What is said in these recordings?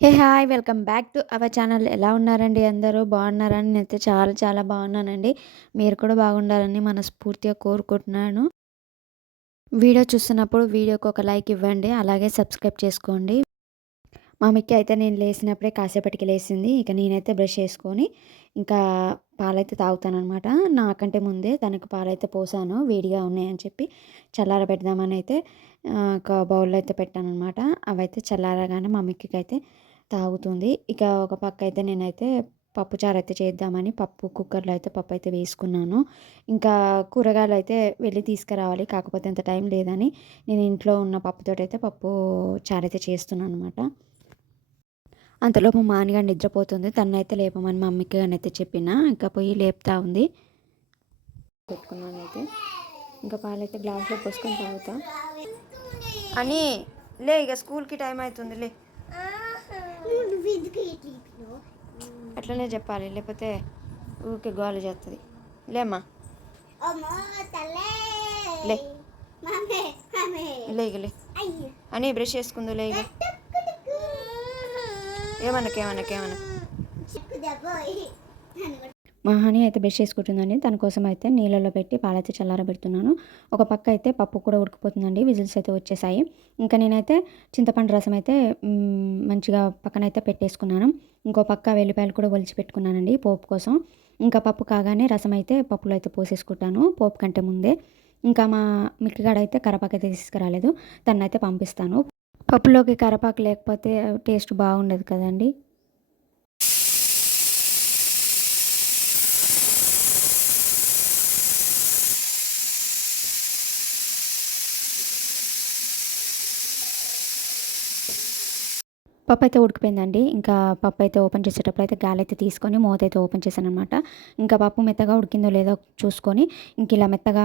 Hey hi welcome back to our channel ఎలా ఉన్నారండి అందరూ? బాగున్నారని నేనైతే చాలా చాలా బాగున్నానండి. మీరు కూడా బాగుండాలని మనస్ఫూర్తిగా కోరుకుంటున్నాను. వీడియో చూస్తున్నప్పుడు వీడియోకి ఒక లైక్ ఇవ్వండి అలాగే సబ్స్క్రైబ్ చేసుకోండి. మా మిక్కి అయితే నేను లేచినప్పుడే కాసేపటికి లేచింది ఇక నేనైతే బ్రష్ చేసుకొని ఇంకా పాలైతే తాగుతాను అనమాట నాకంటే ముందే తనకు పాలైతే పోసాను వేడిగా ఉన్నాయని చెప్పి చల్లార పెడదామని అయితే ఒక బౌల్లో అయితే పెట్టాను అనమాట అవైతే చల్లారగానే మా మిక్కికి అయితే తాగుతుంది. ఇక ఒక పక్క అయితే నేనైతే పప్పుచారు అయితే చేద్దామని పప్పు కుక్కర్లో అయితే పప్పు అయితే వేసుకున్నాను. ఇంకా కూరగాయలు అయితే వెళ్ళి తీసుకురావాలి. కాకపోతే అంత టైం లేదని నేను ఇంట్లో ఉన్న పప్పుతోటి అయితే పప్పు చారు అయితే చేస్తున్నాను అనమాట అంతలోపు మానిగా నిద్రపోతుంది. తనైతే లేపమని మా అమ్మకి అని అయితే చెప్పిన ఇంకా పోయి లేపుతా ఉంది. పెట్టుకున్నాను అయితే ఇంకా పాలైతే గ్లాస్లో పోసుకొని తాగుతా. అని లే ఇక స్కూల్కి టైం అవుతుంది లే. అట్లనే చెప్పాలి లేకపోతే ఊరికే గోల చేస్తుంది లేమ్మా లే. లేగలే అని బ్రష్ చేసుకుందు లేగ ఏమనకేమనకేమన మా హనీ అయితే బ్రష్ చేసుకుంటుందండి. తన కోసం అయితే నీళ్ళలో పెట్టి పాలైతే చల్లారబెడుతున్నాను. ఒక పక్క అయితే పప్పు కూడా ఉడికిపోతుందండి. విజిల్స్ అయితే వచ్చేసాయి. ఇంకా నేనైతే చింతపండు రసం అయితే మంచిగా పక్కనైతే పెట్టేసుకున్నాను. ఇంకో పక్క వెల్లిపాయలు కూడా ఒలిచి పెట్టుకున్నానండి పోపు కోసం. ఇంకా పప్పు కాగానే రసం అయితే పప్పులో అయితే పోసేసుకుంటాను పోపు కంటే ముందే. ఇంకా మా మిక్కిగాడ అయితే కరపాకు అయితే తీసుకురాలేదు. తనైతే పంపిస్తాను. పప్పులోకి కరపాకు లేకపోతే టేస్ట్ బాగుండదు కదండి. పప్పు అయితే ఉడికిపోయిందండి. ఇంకా పప్పు అయితే ఓపెన్ చేసేటప్పుడు అయితే గాలి అయితే తీసుకొని మూత అయితే ఓపెన్ చేశాను అనమాట ఇంకా పప్పు మెత్తగా ఉడికిందో లేదో చూసుకొని ఇంక ఇలా మెత్తగా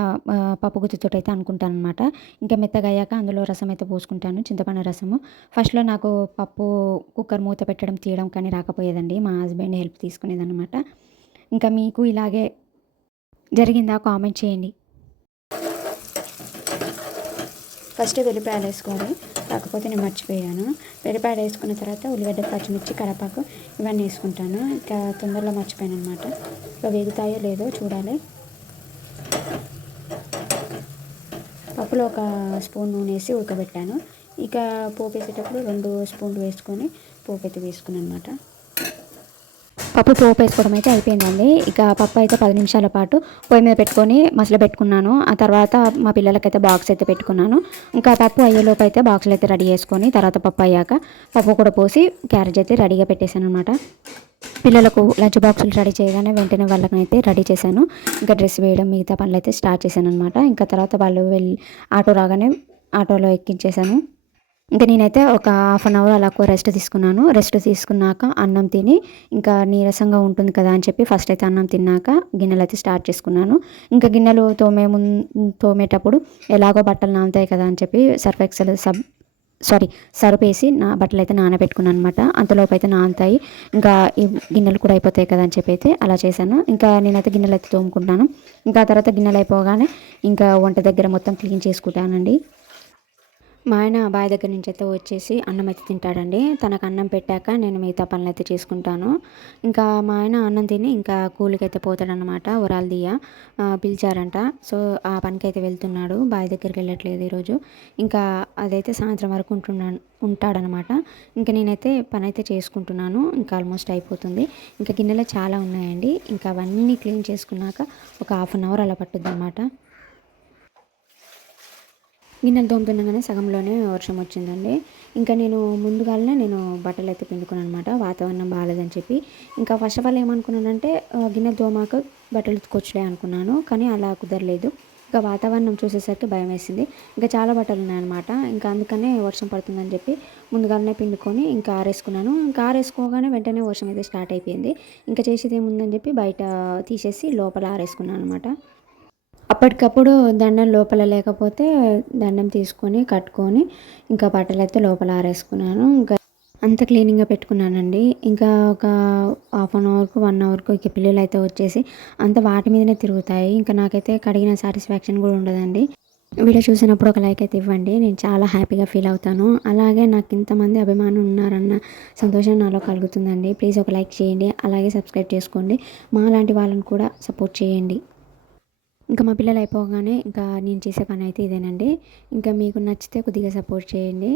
పప్పు గుత్తితోటి అయితే అనుకుంటాను అనమాట ఇంకా మెత్తగా అయ్యాక అందులో రసం అయితే పోసుకుంటాను చింతపండు రసము. ఫస్ట్లో నాకు పప్పు కుక్కర్ మూత పెట్టడం తీయడం కానీ రాకపోయేదండి. మా హస్బెండ్ హెల్ప్ తీసుకునేదన్నమాట. ఇంకా మీకు ఇలాగే జరిగిందా కామెంట్ చేయండి. ఫస్ట్ వెల్లిపాయలు వేసుకొని కాకపోతే నేను మర్చిపోయాను. వెల్లిపాయలు వేసుకున్న తర్వాత ఉల్లిగడ్డ పచ్చిమిర్చి కరపాకు ఇవన్నీ వేసుకుంటాను. ఇంకా తొందరలో మర్చిపోయాను అనమాట ఇక వేగుతాయో లేదో చూడాలి. పప్పులో ఒక స్పూన్ నూనె వేసి ఉడకబెట్టాను. ఇక పోపు వేసేటప్పుడు రెండు స్పూన్లు వేసుకొని పోపు అయితే వేసుకున్నాను అనమాట పప్పు పోపు వేసుకోవడం అయితే అయిపోయిందండి. ఇక పప్పు అయితే పది నిమిషాల పాటు పొయ్యి మీద పెట్టుకొని మసలు పెట్టుకున్నాను. ఆ తర్వాత మా పిల్లలకైతే బాక్స్ అయితే పెట్టుకున్నాను. ఇంకా పప్పు అయ్యేలోపు అయితే బాక్సులు అయితే రెడీ చేసుకొని తర్వాత పప్పు అయ్యాక పప్పు కూడా పోసి క్యారేజ్ అయితే రెడీగా పెట్టేశాను అనమాట పిల్లలకు లంచ్ బాక్సులు రెడీ చేయగానే వెంటనే వాళ్ళకైతే రెడీ చేశాను. ఇంకా డ్రెస్ వేయడం మిగతా పనులు అయితే స్టార్ట్ చేశాను అనమాట ఇంకా తర్వాత వాళ్ళు వెళ్ళి ఆటో రాగానే ఆటోలో ఎక్కించేశాను. ఇంకా నేనైతే ఒక హాఫ్ అన్ అవర్ అలా రెస్ట్ తీసుకున్నాను. రెస్ట్ తీసుకున్నాక అన్నం తిని ఇంకా నీరసంగా ఉంటుంది కదా అని చెప్పి ఫస్ట్ అయితే అన్నం తిన్నాక గిన్నెలు అయితే స్టార్ట్ చేసుకున్నాను. ఇంకా గిన్నెలు తోమే తోమేటప్పుడు ఎలాగో బట్టలు నానుతాయి కదా అని చెప్పి సర్ఫ్ ఎక్సెల్ సబ్ సారీ సర్ఫ్ వేసి నా బట్టలు అయితే నానబెట్టుకున్నాను అనమాట అంతలోపు అయితే నానుతాయి. ఇంకా ఈ గిన్నెలు కూడా అయిపోతాయి కదా అని చెప్పి అయితే అలా చేశాను. ఇంకా నేనైతే గిన్నెలు అయితే తోముకుంటాను ఇంకా తర్వాత గిన్నెలు అయిపోగానే ఇంకా వంట దగ్గర మొత్తం క్లీన్ చేసుకుంటానండి. మా ఆయన బావి దగ్గర నుంచి అయితే వచ్చేసి అన్నం అయితే తింటాడండి. తనకు అన్నం పెట్టాక నేను మిగతా పనులు అయితే చేసుకుంటాను. ఇంకా మా ఆయన అన్నం తిని ఇంకా కూలికి అయితే పోతాడనమాట ఉరాలు దియ పిలిచారంట. సో ఆ పనికి అయితే వెళ్తున్నాడు బావి దగ్గరికి వెళ్ళట్లేదు ఈరోజు. ఇంకా అదైతే సాయంత్రం వరకు ఉంటున్నాను ఉంటాడనమాట ఇంకా నేనైతే పని అయితే చేసుకుంటున్నాను ఇంకా ఆల్మోస్ట్ అయిపోతుంది. ఇంకా గిన్నెలు చాలా ఉన్నాయండి. ఇంకా అవన్నీ క్లీన్ చేసుకున్నాక ఒక హాఫ్ అన్ అవర్ అలా పట్టుద్ది అనమాట గిన్నెలు తోముతుండగానే సగంలోనే వర్షం వచ్చిందండి. ఇంకా నేను ముందుగానే నేను బట్టలు అయితే పిండుకున్నాను అనమాట వాతావరణం బాగాలేదని చెప్పి. ఇంకా ఫస్ట్ ఆఫ్ ఆల్ ఏమనుకున్నానంటే గిన్నెలు తోమాక బట్టలు ఉతుకొచ్చులే అనుకున్నాను. కానీ అలా కుదరలేదు. ఇంకా వాతావరణం చూసేసరికి భయం వేసింది. ఇంకా చాలా బట్టలు ఉన్నాయన్నమాట. ఇంకా అందుకనే వర్షం పడుతుందని చెప్పి ముందుగానే పిండుకొని ఇంకా ఆరేసుకున్నాను. ఇంకా ఆరేసుకోగానే వెంటనే వర్షం అయితే స్టార్ట్ అయిపోయింది. ఇంకా చేసేది ఏముందని చెప్పి బయట తీసేసి లోపల ఆరేసుకున్నాను అనమాట అప్పటికప్పుడు దండం లోపల లేకపోతే దండం తీసుకొని కట్టుకొని ఇంకా బట్టలు అయితే లోపల ఆరేసుకున్నాను. ఇంకా అంత క్లీనింగ్గా పెట్టుకున్నానండి. ఇంకా ఒక హాఫ్ అన్ అవర్కు వన్ అవర్కు ఇక పిల్లలు అయితే వచ్చేసి అంత వాటి మీదనే తిరుగుతాయి. ఇంకా నాకైతే కడిగిన సాటిస్ఫాక్షన్ కూడా ఉండదండి. వీడియో చూసినప్పుడు ఒక లైక్ అయితే ఇవ్వండి. నేను చాలా హ్యాపీగా ఫీల్ అవుతాను. అలాగే నాకు ఇంతమంది అభిమానులు ఉన్నారన్న సంతోషం నాలో కలుగుతుందండి. ప్లీజ్ ఒక లైక్ చేయండి. అలాగే సబ్స్క్రైబ్ చేసుకోండి. మా లాంటి వాళ్ళని కూడా సపోర్ట్ చేయండి. ఇంకా మా పిల్లలు అయిపోగానే ఇంకా నేను చేసే పని అయితే ఇదేనండి. ఇంకా మీకు నచ్చితే కొద్దిగా సపోర్ట్ చేయండి.